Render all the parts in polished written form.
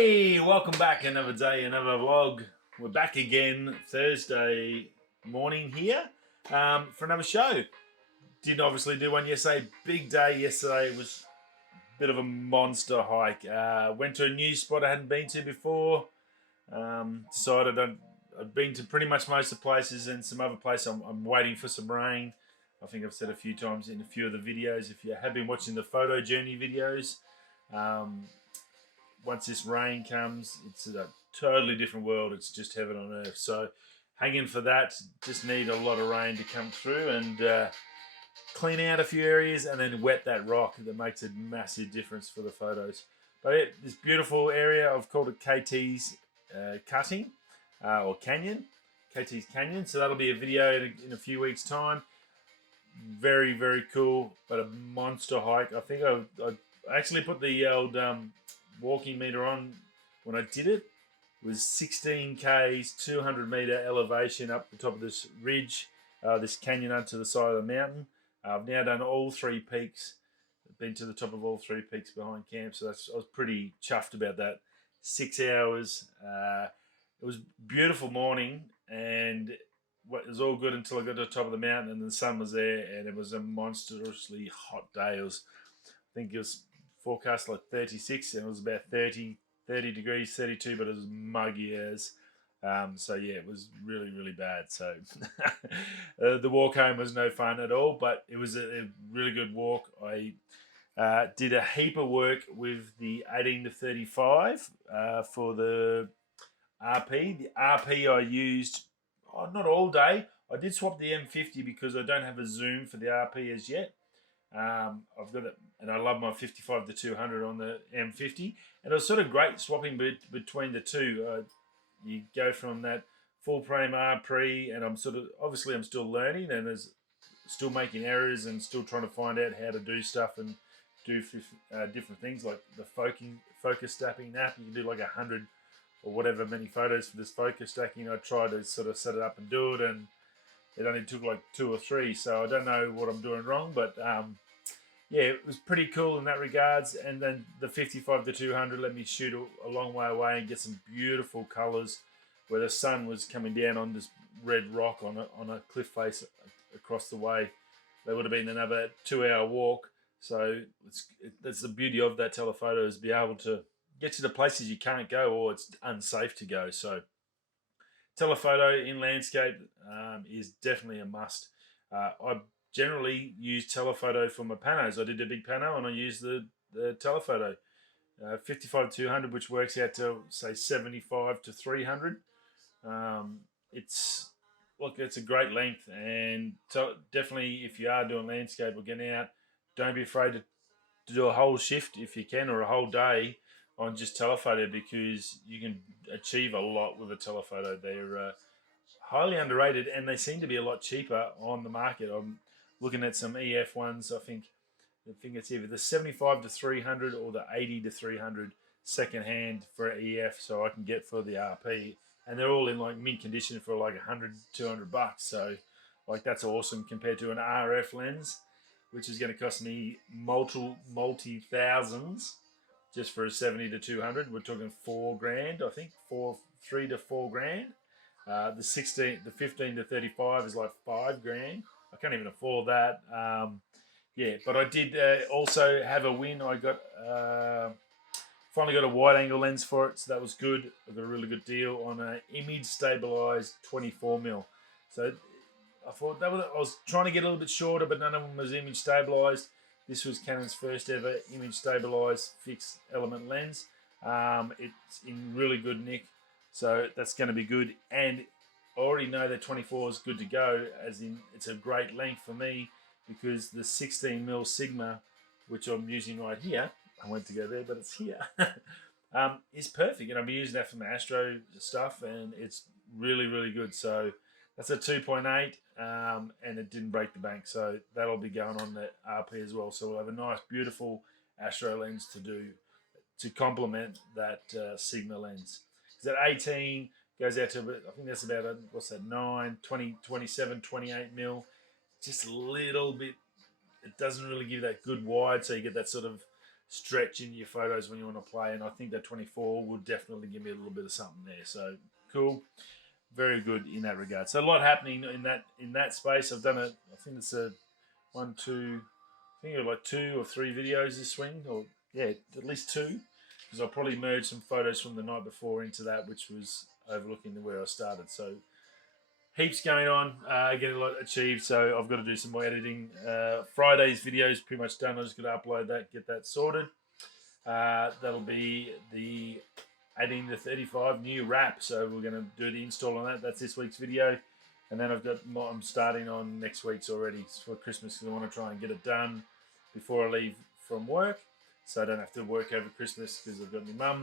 Hey, welcome back. Another day, another vlog. We're back again Thursday morning here for another show. Didn't obviously do one yesterday. Big day yesterday. It was a bit of a monster hike. Went to a new spot I hadn't been to before. Decided I'd been to pretty much most of the places, and some other places I'm waiting for some rain. I think I've said a few times in a few of the videos, if you have been watching the photo journey videos, once this rain comes, it's a totally different world. It's just heaven on earth. So hang in for that. Just need a lot of rain to come through and clean out a few areas and then wet that rock. That makes a massive difference for the photos. But this beautiful area, I've called it KT's Cutting or Canyon. KT's Canyon. So that'll be a video in a few weeks' time. Very, very cool, but a monster hike. I think I actually put the old walking meter on when I did it. It was 16 k's, 200 meter elevation up the top of this ridge, this canyon onto the side of the mountain. I've now done all three peaks. I've been to the top of all three peaks behind camp, so I was pretty chuffed about that. 6 hours. It was a beautiful morning, and it was all good until I got to the top of the mountain and the sun was there, and it was a monstrously hot day. I think it was forecast like 36, and it was about 30 degrees, 32, but it was muggy as. So yeah, it was really, really bad. So the walk home was no fun at all, but it was a really good walk. I did a heap of work with the 18 to 35 for the RP. The RP I used not all day. I did swap the M50 because I don't have a zoom for the RP as yet. I've got it, and I love my 55 to 200 on the M50, and it was sort of great swapping between the two. You go from that full frame RP, and I'm still learning and still making errors and still trying to find out how to do stuff and do different things like the focus stacking app. You can do like 100 or whatever many photos for this focus stacking. I tried to sort of set it up and do it, and it only took like 2 or 3, so I don't know what I'm doing wrong, but yeah, it was pretty cool in that regards. And then the 55 to 200 let me shoot a long way away and get some beautiful colours where the sun was coming down on this red rock on a cliff face across the way. That would have been another 2-hour walk. So that's the beauty of that telephoto, is be able to get to the places you can't go or it's unsafe to go. So telephoto in landscape is definitely a must. I generally use telephoto for my panos. I did a big pano and I used the telephoto. 55 to 200, which works out to say 75 to 300. It's a great length, and definitely if you are doing landscape or getting out, don't be afraid to do a whole shift if you can, or a whole day on just telephoto, because you can achieve a lot with a telephoto. They're highly underrated, and they seem to be a lot cheaper on the market. I'm looking at some EF ones. I think it's either the 75 to 300 or the 80 to 300 second hand for EF, so I can get for the RP, and they're all in like mint condition for like $100-200. So like that's awesome compared to an RF lens, which is going to cost me multi thousands just for a 70 to 200. We're talking $4,000, I think, 3 to 4 grand. The 15 to 35 is like $5,000. I can't even afford that. Yeah, but I did also have a win. I got finally got a wide angle lens for it, so that was good. I got a really good deal on an image stabilized 24mm. So I thought I was trying to get a little bit shorter, but none of them was image stabilized. This was Canon's first ever image stabilized fixed element lens. It's in really good nick, so that's going to be good. And I already know that 24 is good to go, as in it's a great length for me, because the 16mm Sigma, which I'm using right here, I went to go there, but it's here, is perfect. And I've been using that for my Astro stuff, and it's really, really good. So that's a 2.8, and it didn't break the bank, so that'll be going on the RP as well. So we'll have a nice, beautiful Astro lens to complement that Sigma lens. Because that 18 goes out to, I think that's about 20, 27, 28mm. Just a little bit. It doesn't really give that good wide, so you get that sort of stretch in your photos when you want to play. And I think that 24 would definitely give me a little bit of something there. So cool, very good in that regard. So a lot happening in that space. I've done I think it's a 1, 2. I think like 2 or 3 videos this swing, or yeah, at least 2, because I'll probably merge some photos from the night before into that, which was overlooking where I started. So heaps going on, getting a lot achieved. So I've got to do some more editing. Friday's video is pretty much done. I'm just going to upload that, get that sorted. That'll be the 18 to 35 new wrap. So we're going to do the install on that. That's this week's video. And then I'm starting on next week's already for Christmas, because I want to try and get it done before I leave from work, so I don't have to work over Christmas, because I've got my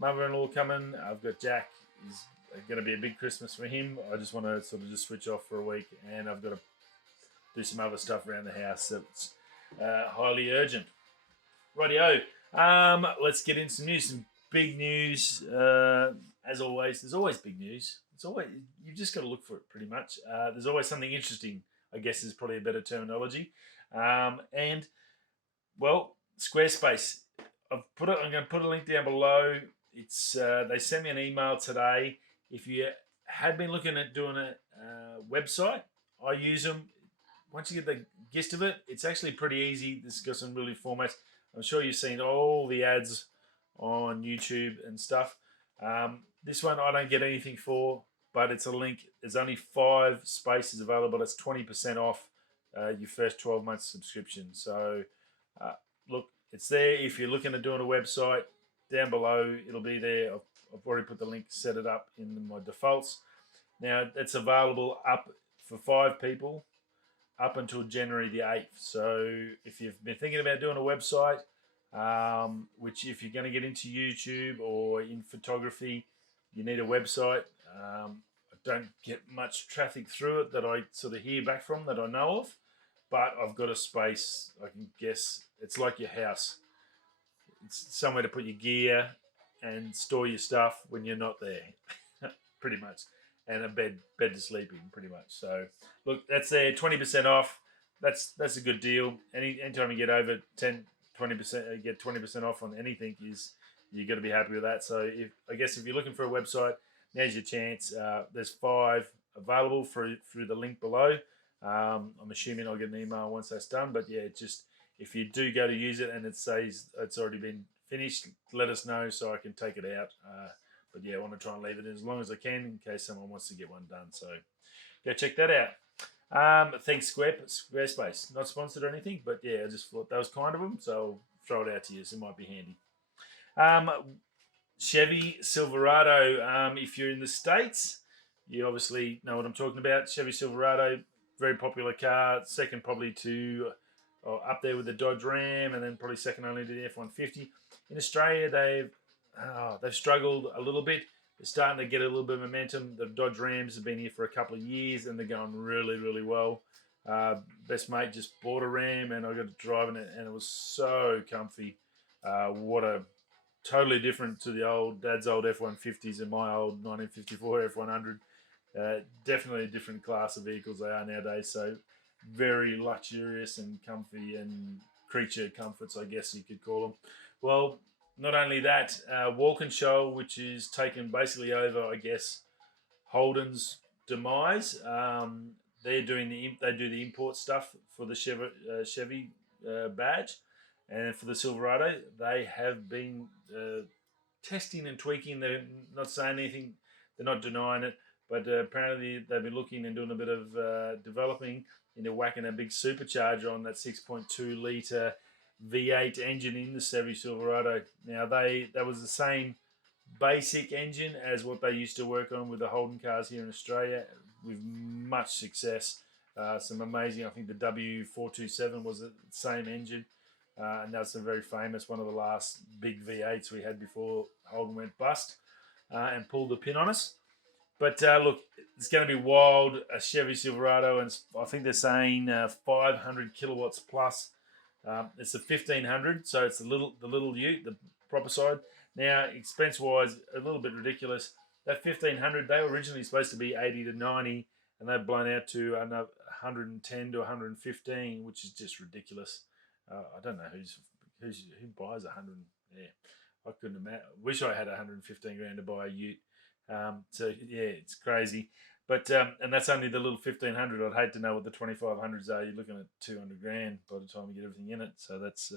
mother-in-law coming. I've got Jack. Is going to be a big Christmas for him. I just want to sort of just switch off for a week, and I've got to do some other stuff around the house that's highly urgent. Rightio. Let's get into some news. Some big news. As always, there's always big news. It's always, you've just got to look for it, pretty much. There's always something interesting, I guess, is probably a better terminology. And well, Squarespace. I'm going to put a link down below. It's they sent me an email today. If you had been looking at doing a website, I use them. Once you get the gist of it, it's actually pretty easy. This has got some really formats. I'm sure you've seen all the ads on YouTube and stuff. This one I don't get anything for, but it's a link. There's only 5 spaces available. It's 20% off your first 12 months subscription. So look, it's there. If you're looking at doing a website, down below it'll be there. I've already put the link, set it up in my defaults. Now it's available up for 5 people up until January the 8th. So if you've been thinking about doing a website, which if you're going to get into YouTube or in photography, you need a website. I don't get much traffic through it that I sort of hear back from, that I know of, but I've got a space. I can guess it's like your house. It's somewhere to put your gear and store your stuff when you're not there, pretty much, and a bed to sleep in, pretty much. So look, that's there, 20% off. That's a good deal. Anytime you get over 10, 20%, you get 20% off on anything, you got to be happy with that. So I guess if you're looking for a website, now's your chance. There's 5 available through the link below. I'm assuming I'll get an email once that's done. But yeah, just if you do go to use it and it says it's already been finished, let us know so I can take it out. But yeah, I want to try and leave it as long as I can in case someone wants to get one done. So go check that out. Thanks Squarespace. Not sponsored or anything, but yeah, I just thought that was kind of them. So I'll throw it out to you. So it might be handy. Chevy Silverado. If you're in the States, you obviously know what I'm talking about. Chevy Silverado, very popular car. Second probably to, up there with the Dodge Ram, and then probably second only to the F-150. In Australia, they've struggled a little bit. They're starting to get a little bit of momentum. The Dodge Rams have been here for a couple of years, and they're going really, really well. Best mate just bought a Ram, and I got to drive in it, and it was so comfy. What a totally different to the Dad's old F-150s and my old 1954 F-100. Definitely a different class of vehicles they are nowadays. So very luxurious and comfy and creature comforts, I guess you could call them. Well, not only that, Walikshaw, which is taken basically over, I guess, Holden's demise. They do the import stuff for the Chevy badge, and for the Silverado, they have been testing and tweaking. They're not saying anything. They're not denying it. But apparently they've been looking and doing a bit of developing into whacking a big supercharger on that 6.2 litre V8 engine in the Chevy Silverado. Now that was the same basic engine as what they used to work on with the Holden cars here in Australia, with much success. Some amazing, I think the W427 was the same engine, and that's a very famous, one of the last big V8s we had before Holden went bust and pulled the pin on us. But look, it's going to be wild, a Chevy Silverado, and I think they're saying 500 kilowatts plus. It's a 1500, so it's the little ute, the proper side. Now, expense-wise, a little bit ridiculous. That 1500, they were originally supposed to be 80 to 90, and they've blown out to another 110 to 115, which is just ridiculous. I don't know who's who buys 100? Yeah, I couldn't imagine. Wish I had 115 grand to buy a ute. So yeah, it's crazy. But and that's only the little 1500. I'd hate to know what the 2500s are. You're looking at 200 grand by the time you get everything in it. So that's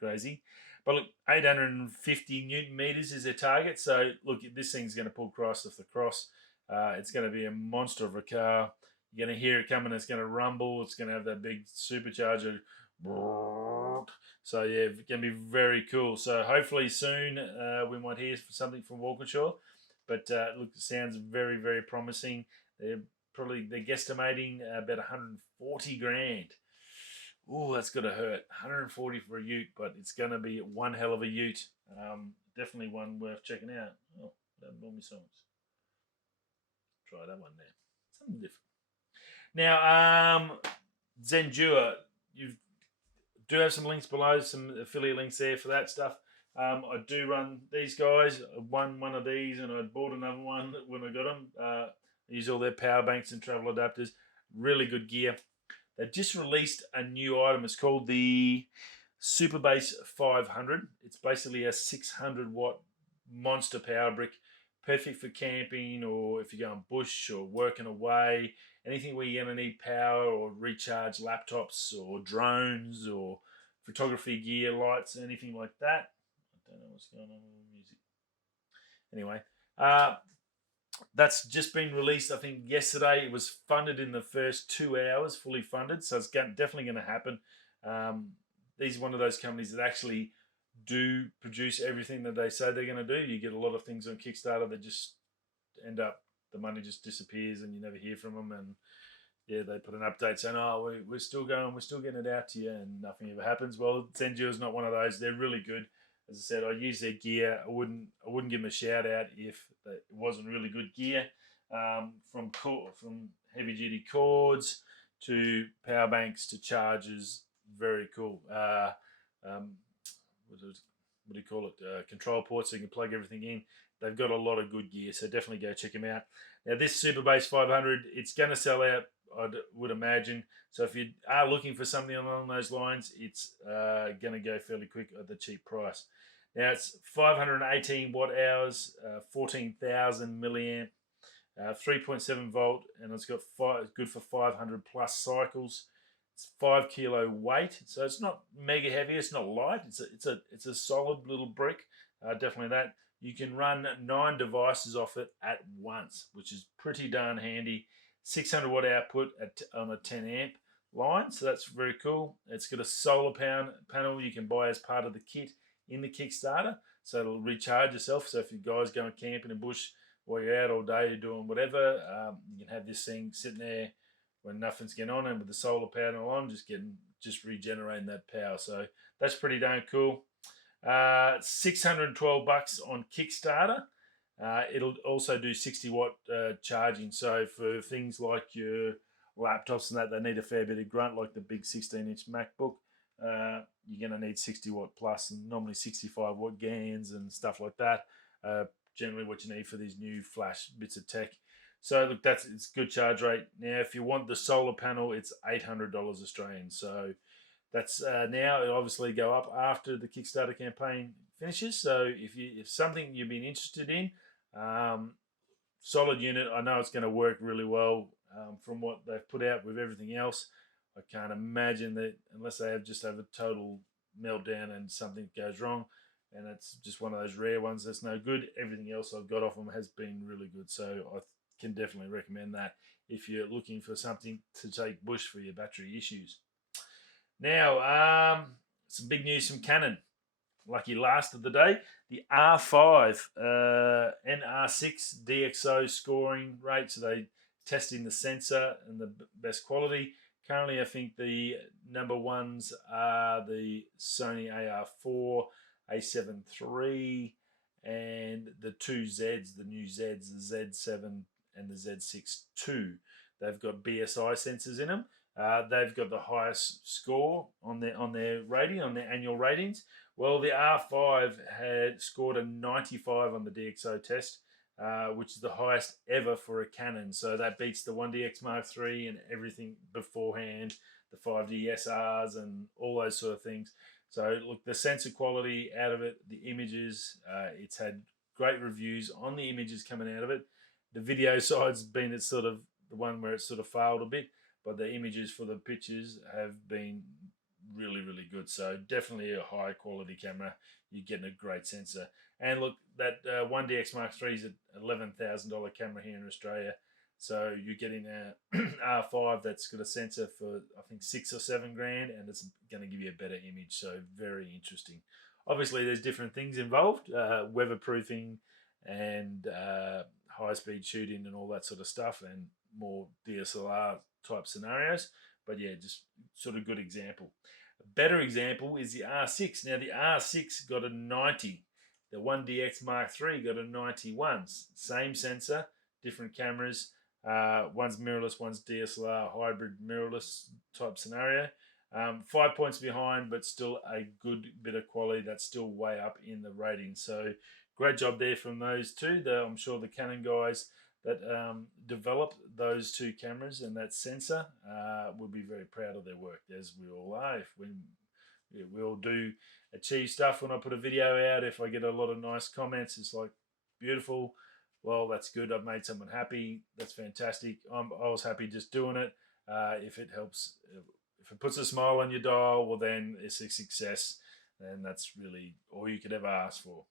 crazy. But look, 850 Newton meters is their target. So look, this thing's going to pull Christ off the cross. It's going to be a monster of a car. You're going to hear it coming. It's going to rumble. It's going to have that big supercharger. So yeah, it's going to be very cool. So hopefully soon we might hear something from Walikshaw. But look, it sounds very, very promising. They're guesstimating about 140 grand. Oh, that's going to hurt. 140 for a ute, but it's going to be one hell of a ute. Definitely one worth checking out. Oh, that bought me songs. Try that one there. Something different. Now, Zendure, you do have some links below, some affiliate links there for that stuff. I do run these guys. I won one of these and I bought another one when I got them. I use all their power banks and travel adapters. Really good gear. They've just released a new item. It's called the Superbase 500. It's basically a 600 watt monster power brick. Perfect for camping or if you're going bush or working away. Anything where you're going to need power or recharge laptops or drones or photography gear, lights, anything like that. I don't know what's going on with the music. Anyway, that's just been released, I think, yesterday. It was funded in the first 2 hours, fully funded. So it's definitely going to happen. These are one of those companies that actually do produce everything that they say they're going to do. You get a lot of things on Kickstarter that just end up, the money just disappears and you never hear from them. And yeah, they put an update saying, oh, we're still going, we're still getting it out to you, and nothing ever happens. Well, Zendure is not one of those. They're really good. As I said, I use their gear. I wouldn't give them a shout out if it wasn't really good gear. From heavy duty cords to power banks to chargers, very cool. What do you call it? Control ports, so you can plug everything in. They've got a lot of good gear, so definitely go check them out. Now, this Superbase 500, it's going to sell out, I would imagine. So if you are looking for something along those lines, it's going to go fairly quick at the cheap price. Now, it's 518 watt hours, 14,000 milliamp, 3.7 volt, and it's got good for 500 plus cycles. It's 5 kilo weight, so it's not mega heavy. It's not light. It's a solid little brick. Definitely that. You can run 9 devices off it at once, which is pretty darn handy. 600 watt output on a 10 amp line, so that's very cool. It's got a solar panel you can buy as part of the kit in the Kickstarter, so it'll recharge yourself. So if you guys going camping in the bush while you're out all day, you're doing whatever, you can have this thing sitting there when nothing's going on, and with the solar panel on, just regenerating that power. So that's pretty darn cool. $612 on Kickstarter. It'll also do 60 watt charging. So for things like your laptops and that, they need a fair bit of grunt, like the big 16-inch MacBook. You're going to need 60 watt plus, and normally 65 watt GANs and stuff like that. Generally what you need for these new flash bits of tech. So look, it's good charge rate. Now, if you want the solar panel, it's $800 Australian. So that's now. It'll obviously go up after the Kickstarter campaign finishes. So if something you've been interested in, solid unit, I know it's going to work really well from what they've put out with everything else. I can't imagine that unless they have a total meltdown and something goes wrong, and it's just one of those rare ones that's no good. Everything else I've got off them has been really good. So I can definitely recommend that if you're looking for something to take bush for your battery issues. Now, some big news from Canon. Lucky last of the day, the R5 NR6 DxO scoring rate. So they testing the sensor and the best quality. Currently, I think the number ones are the Sony AR4, A7 III, and the two Zs, the new Zs, the Z7 and the Z6 II. They've got BSI sensors in them. They've got the highest score on their rating, on their annual ratings. Well, the R5 had scored a 95 on the DxO test, which is the highest ever for a Canon. So that beats the 1DX Mark III and everything beforehand, the 5D SRs and all those sort of things. So look, the sensor quality out of it, the images, it's had great reviews on the images coming out of it. The video side's been it's sort of the one where it's sort of failed a bit, but the images for the pictures have been really, really good. So definitely a high quality camera. You're getting a great sensor. And look, that 1DX Mark III is an $11,000 camera here in Australia. So you're getting a R5 that's got a sensor for I think $6 or $7 grand, and it's going to give you a better image. So very interesting. Obviously, there's different things involved, weatherproofing and high-speed shooting and all that sort of stuff, and more DSLR type scenarios. But yeah, just sort of good example. A better example is the R6. Now the R6 got a 90. The 1DX Mark III got a 91. Same sensor, different cameras. One's mirrorless, one's DSLR, hybrid mirrorless type scenario. 5 points behind, but still a good bit of quality. That's still way up in the rating. So great job there from those two. I'm sure the Canon guys that developed those two cameras and that sensor will be very proud of their work, as we all are. We all do achieve stuff when I put a video out. If I get a lot of nice comments, it's like, beautiful. Well, that's good. I've made someone happy. That's fantastic. I was happy just doing it. If it helps, if it puts a smile on your dial, well, then it's a success. And that's really all you could ever ask for.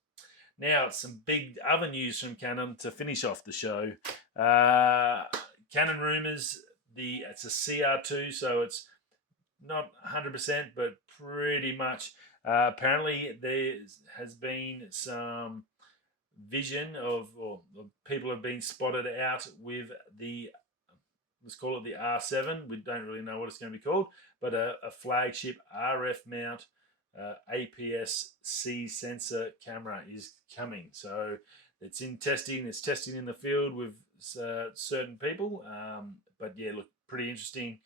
Now, some big other news from Canon to finish off the show. Canon rumors, it's a CR2, so it's not 100%, but pretty much. Apparently, there has been some vision of people have been spotted out with let's call it the R7. We don't really know what it's going to be called, but a flagship RF mount APS-C sensor camera is coming. So it's in testing. It's testing in the field with certain people. But yeah, look, pretty interesting.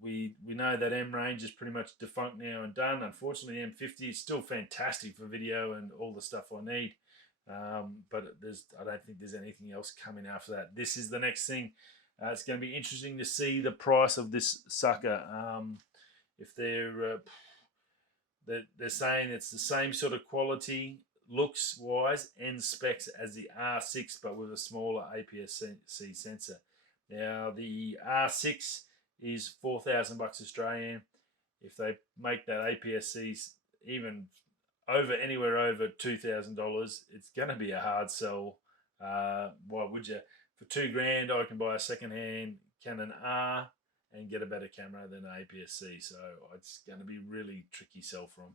We know that M range is pretty much defunct now and done. Unfortunately, M50 is still fantastic for video and all the stuff I need. But I don't think there's anything else coming after that. This is the next thing. It's going to be interesting to see the price of this sucker. If they're saying it's the same sort of quality, looks wise and specs as the R6, but with a smaller APS-C sensor. Now the R6 is $4,000 Australian. If they make that APS-C even anywhere over $2,000, it's going to be a hard sell. Why would you? For $2 grand, I can buy a second-hand Canon R and get a better camera than APS-C. So it's going to be really tricky sell from.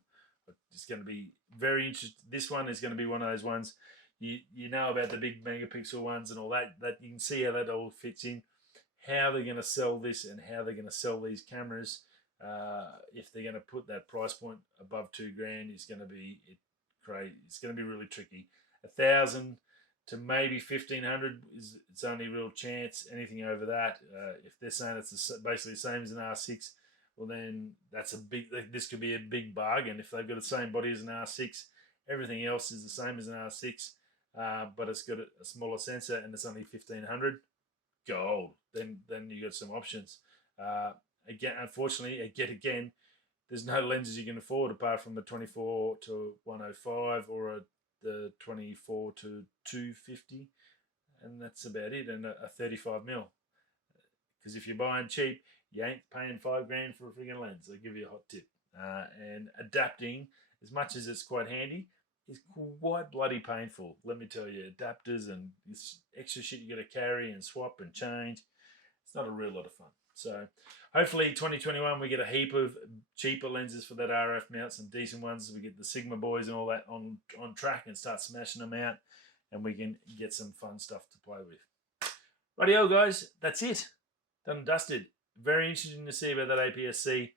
It's going to be very interesting. This one is going to be one of those ones you know about the big megapixel ones and all that you can see how that all fits in. How they're going to sell this and how they're going to sell these cameras. If they're going to put that price point above $2 grand, it's going to be great. It's going to be really tricky. 1,000 to maybe 1,500 is its only real chance. Anything over that, if they're saying it's basically the same as an R6, well then this could be a big bargain. If they've got the same body as an R6, everything else is the same as an R6, but it's got a smaller sensor and it's only 1,500. Gold. Then you got some options. Again, unfortunately, again, there's no lenses you can afford apart from the 24 to 105 or the 24 to 250, and that's about it. And a 35 mil. Because if you're buying cheap, you ain't paying $5 grand for a friggin' lens. I'll give you a hot tip. And adapting, as much as it's quite handy, is quite bloody painful. Let me tell you, adapters and this extra shit you got to carry and swap and change. It's not a real lot of fun. So hopefully 2021 we get a heap of cheaper lenses for that RF mount, some decent ones. We get the Sigma boys and all that on track and start smashing them out, and we can get some fun stuff to play with. Rightio guys, that's it. Done and dusted. Very interesting to see about that APS-C.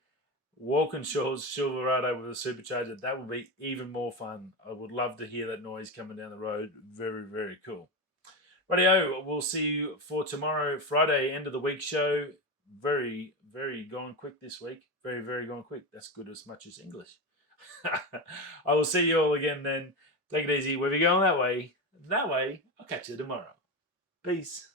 Walkinshaw's Silverado with a supercharger. That would be even more fun. I would love to hear that noise coming down the road. Very, very cool. Rightio, we'll see you for tomorrow, Friday, end of the week show. Very, very gone quick this week. Very, very gone quick. That's good as much as English. I will see you all again then. Take it easy. Wherever you're going that way, I'll catch you tomorrow. Peace.